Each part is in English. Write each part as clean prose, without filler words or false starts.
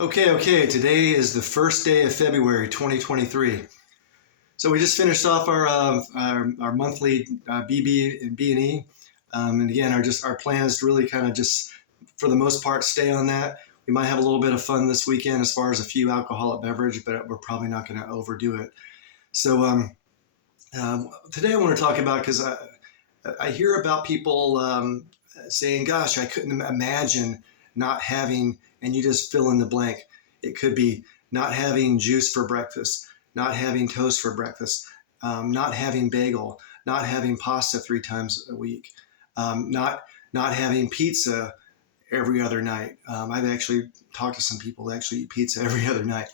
Okay. Today is the first day of February 2023. So we just finished off our monthly BB and B&E, and again, our plan is to really kind of just, for the most part, stay on that. We might have a little bit of fun this weekend as far as a few alcoholic beverage, but we're probably not going to overdo it. So today I want to talk about because I hear about people saying, "Gosh, I couldn't imagine not having," and you just fill in the blank. It could be not having juice for breakfast, not having toast for breakfast, not having bagel, not having pasta 3 times a week, not having pizza every other night. I've actually talked to some people that actually eat pizza every other night.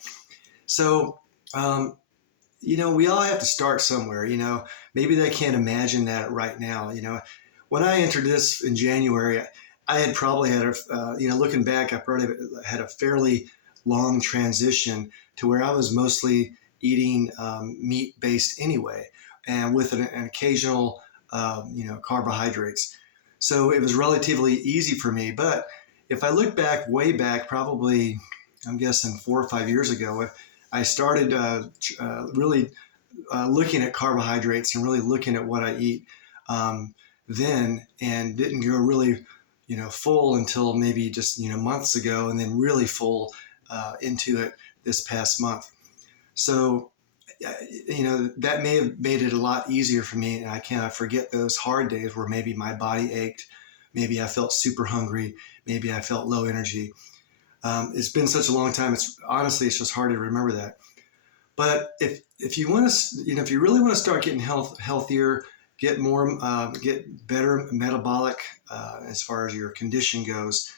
So, we all have to start somewhere. Maybe they can't imagine that right now. When I entered this in January, I had probably had looking back, I probably had a fairly long transition to where I was mostly eating meat based anyway, and with an occasional, carbohydrates. So it was relatively easy for me. But if I look back, way back, probably, I'm guessing 4 or 5 years ago, I started really looking at carbohydrates and really looking at what I eat then, and didn't go really, full until maybe just, months ago, and then really full into it this past month. So, that may have made it a lot easier for me. And I cannot forget those hard days where maybe my body ached, maybe I felt super hungry, maybe I felt low energy. It's been such a long time. It's just hard to remember that. But if you want to, if you really want to start getting healthier, get better metabolic as far as your condition goes,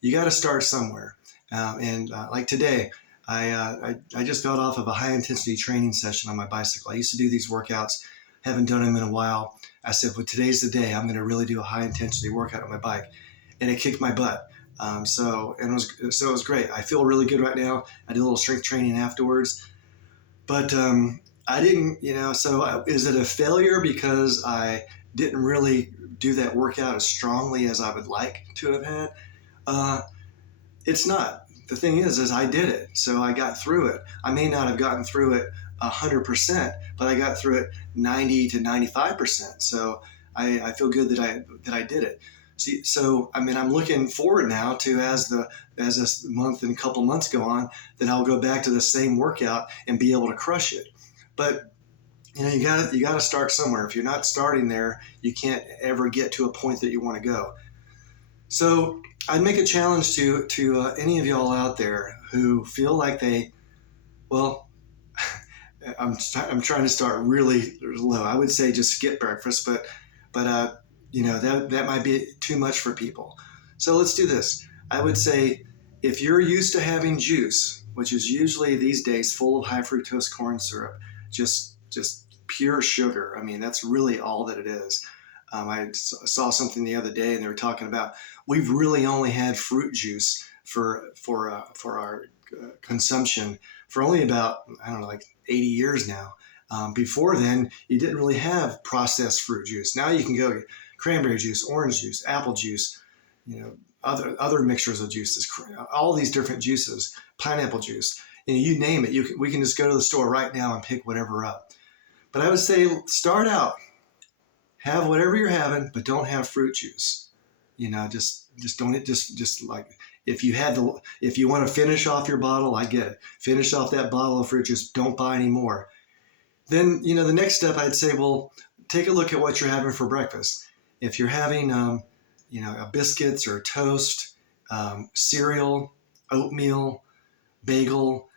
you got to start somewhere. And like today, I just got off of a high intensity training session on my bicycle. I used to do these workouts, haven't done them in a while. I said, well, today's the day I'm going to really do a high intensity workout on my bike, and it kicked my butt. It was great. I feel really good right now. I did a little strength training afterwards, but I didn't, So is it a failure because I didn't really do that workout as strongly as I would like to have had? It's not. The thing is I did it, so I got through it. I may not have gotten through it 100%, but I got through it 90 to 95%. So I feel good that I did it. See, so I'm looking forward now to as this month and couple months go on, that I'll go back to the same workout and be able to crush it. But you gotta start somewhere. If you're not starting there, you can't ever get to a point that you want to go. So I'd make a challenge to any of y'all out there who feel like well, I'm trying to start really low. I would say just skip breakfast, but that might be too much for people. So let's do this. I would say if you're used to having juice, which is usually these days full of high fructose corn syrup, just pure sugar. That's really all that it is. I saw something the other day, and they were talking about we've really only had fruit juice for our consumption for only about, I don't know, like 80 years now. Before then, you didn't really have processed fruit juice. Now you can go get cranberry juice, orange juice, apple juice, other mixtures of juices, all these different juices, pineapple juice, you name it. We can just go to the store right now and pick whatever up. But I would say start out, have whatever you're having, but don't have fruit juice. Just don't. Just like if you want to finish off your bottle, I get it. Finish off that bottle of fruit juice. Don't buy any more. Then the next step, I'd say, well, take a look at what you're having for breakfast. If you're having biscuits or toast, cereal, oatmeal, bagel,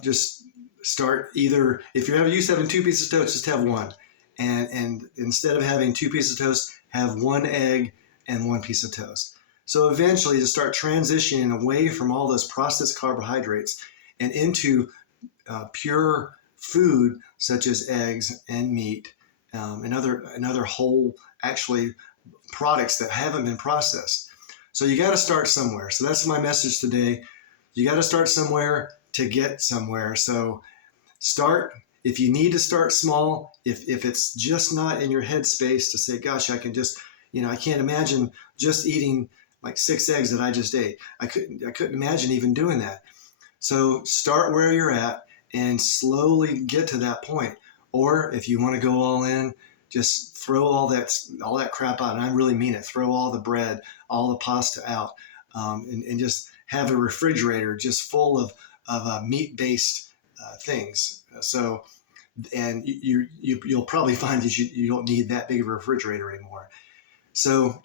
just start either. If you're used to having 2 pieces of toast, just have one. And instead of having 2 pieces of toast, have 1 egg and 1 piece of toast. So eventually to start transitioning away from all those processed carbohydrates and into pure food such as eggs and meat, and other whole actually products that haven't been processed. So you got to start somewhere. So that's my message today. You got to start somewhere to get somewhere. So start. If you need to start small, if it's just not in your headspace to say, gosh, I can just, I can't imagine just eating like 6 eggs that I just ate. I couldn't imagine even doing that. So start where you're at and slowly get to that point. Or if you want to go all in, just throw all that crap out. And I really mean it. Throw all the bread, all the pasta out, and just have a refrigerator just full of meat-based things. So, and you'll probably find that you don't need that big of a refrigerator anymore. So,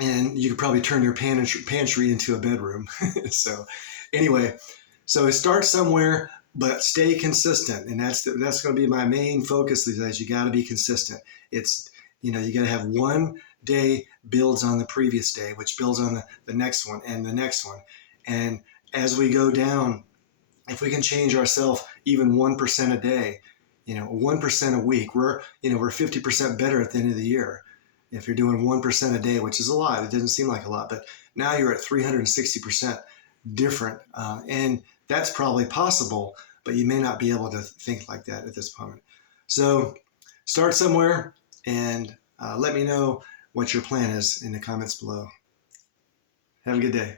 and you could probably turn your pantry into a bedroom. So, anyway, so start somewhere, but stay consistent, and that's going to be my main focus these days. You got to be consistent. It's you got to have one day builds on the previous day, which builds on the next one and the next one, and as we go down, if we can change ourselves even 1% a day, 1% a week, we're 50% better at the end of the year. If you're doing 1% a day, which is a lot, it doesn't seem like a lot, but now you're at 360% different, and that's probably possible, but you may not be able to think like that at this moment. So start somewhere, and let me know what your plan is in the comments below. Have a good day.